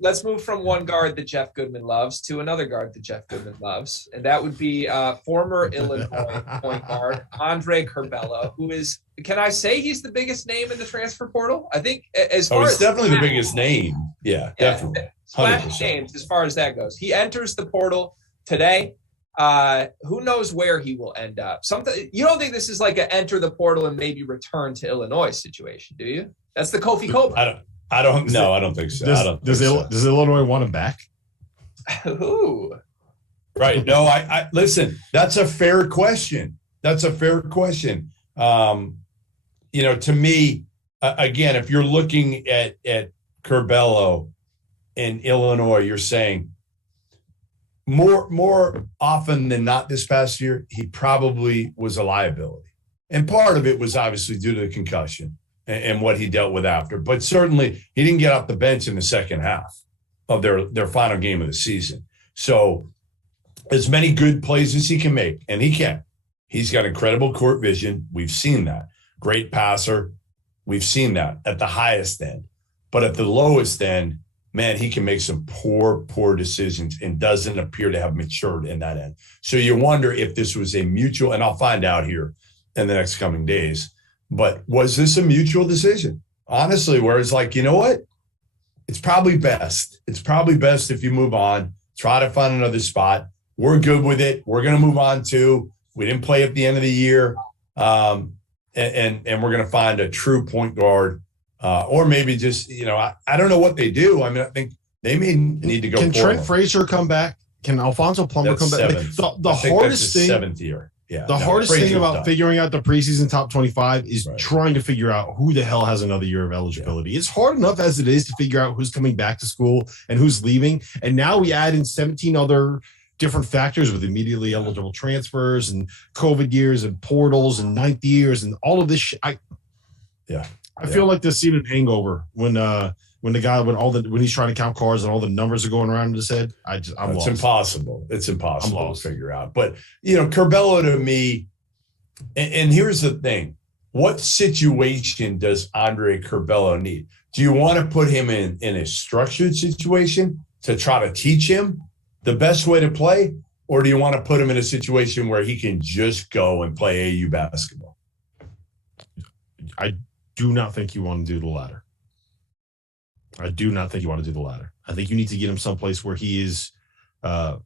Let's move from one guard that Jeff Goodman loves to another guard that Jeff Goodman loves, and that would be former Illinois point guard Andre Curbelo, who is. Can I say he's the biggest name in the transfer portal? I think as far as definitely the biggest name. Yeah, definitely. Splash names as far as that goes. He enters the portal today. Who knows where he will end up? You don't think this is like an enter the portal and maybe return to Illinois situation, do you? That's the Kofi Cobra. I don't think so. Does Illinois want him back? Ooh. Right. No, I listen, that's a fair question. To me, again, if you're looking at Curbelo in Illinois, you're saying more often than not this past year, he probably was a liability. And part of it was obviously due to the concussion and what he dealt with after. But certainly he didn't get off the bench in the second half of their final game of the season. So as many good plays as he can make, and he can. He's got incredible court vision. We've seen that. Great passer. We've seen that at the highest end. But at the lowest end, man, he can make some poor decisions and doesn't appear to have matured in that end. So you wonder if this was a mutual, and I'll find out here in the next coming days, but was this a mutual decision? Honestly, where it's like, you know what? It's probably best. It's probably best if you move on, try to find another spot. We're good with it. We're going to move on too. We didn't play at the end of the year. And we're going to find a true point guard. Or maybe just, I don't know what they do. I mean, I think they may need to go. Can Trent Frazier come back? Can Alfonso Plummer come back? The hardest thing, 7th year. Yeah. The hardest thing about figuring out the preseason top 25 is trying to figure out who the hell has another year of eligibility. Yeah. It's hard enough as it is to figure out who's coming back to school and who's leaving. And now we add in 17 other different factors with immediately eligible transfers and COVID years and portals and ninth years and all of this shit. I feel like this season hangover when he's trying to count cards and all the numbers are going around in his head. I'm lost. Impossible. It's impossible to figure out. But Curbelo to me, and here's the thing: what situation does Andre Curbelo need? Do you want to put him in a structured situation to try to teach him the best way to play, or do you want to put him in a situation where he can just go and play AU basketball? I do not think you want to do the latter. I think you need to get him someplace where he is, where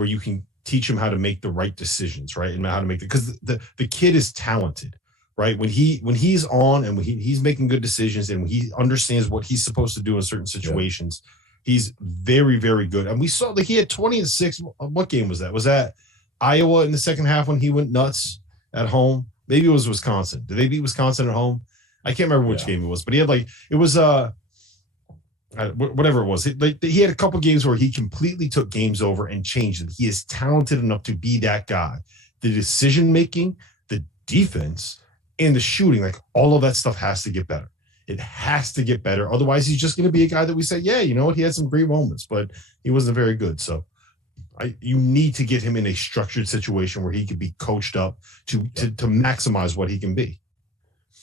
you can teach him how to make the right decisions, right? And how to make because the kid is talented, right? When he's on and when he's making good decisions and when he understands what he's supposed to do in certain situations, he's very, very good. And we saw that he had 20 and 6. What game was that? Was that Iowa in the second half when he went nuts at home? Maybe it was Wisconsin. Did they beat Wisconsin at home? I can't remember which game it was, but he had whatever it was. He had a couple games where he completely took games over and changed them. He is talented enough to be that guy. The decision-making, the defense, and the shooting, like all of that stuff has to get better. It has to get better. Otherwise, he's just going to be a guy that we say, yeah, you know what? He had some great moments, but he wasn't very good. So you need to get him in a structured situation where he can be coached up to maximize what he can be.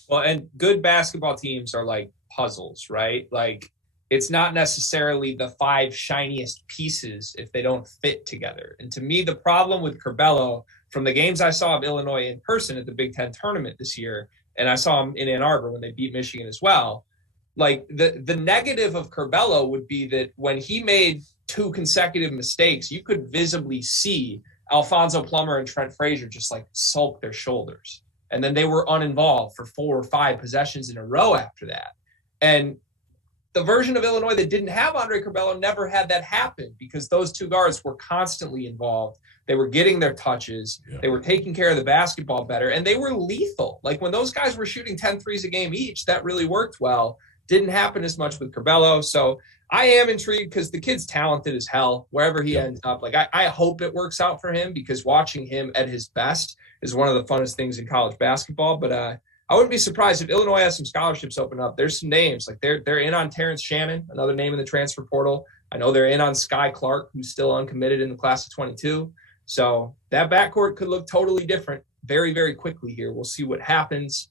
Well, and good basketball teams are like puzzles, right? Like it's not necessarily the 5 shiniest pieces if they don't fit together. And to me, the problem with Curbelo from the games I saw of Illinois in person at the Big Ten tournament this year, and I saw him in Ann Arbor when they beat Michigan as well, like the negative of Curbelo would be that when he made 2 consecutive mistakes, you could visibly see Alfonso Plummer and Trent Frazier just like sulk their shoulders. And then they were uninvolved for 4 or 5 possessions in a row after that. And the version of Illinois that didn't have Andre Curbelo never had that happen because those 2 guards were constantly involved. They were getting their touches. Yeah. They were taking care of the basketball better, and they were lethal. Like when those guys were shooting 10 threes a game each, that really worked well. Didn't happen as much with Curbelo. So I am intrigued because the kid's talented as hell wherever he ends up. Like I hope it works out for him because watching him at his best is one of the funnest things in college basketball. But I wouldn't be surprised if Illinois has some scholarships open up. There's some names like they're in on Terrence Shannon, another name in the transfer portal. I know they're in on Sky Clark, who's still uncommitted in the class of 22. So that backcourt could look totally different very, very quickly here. We'll see what happens.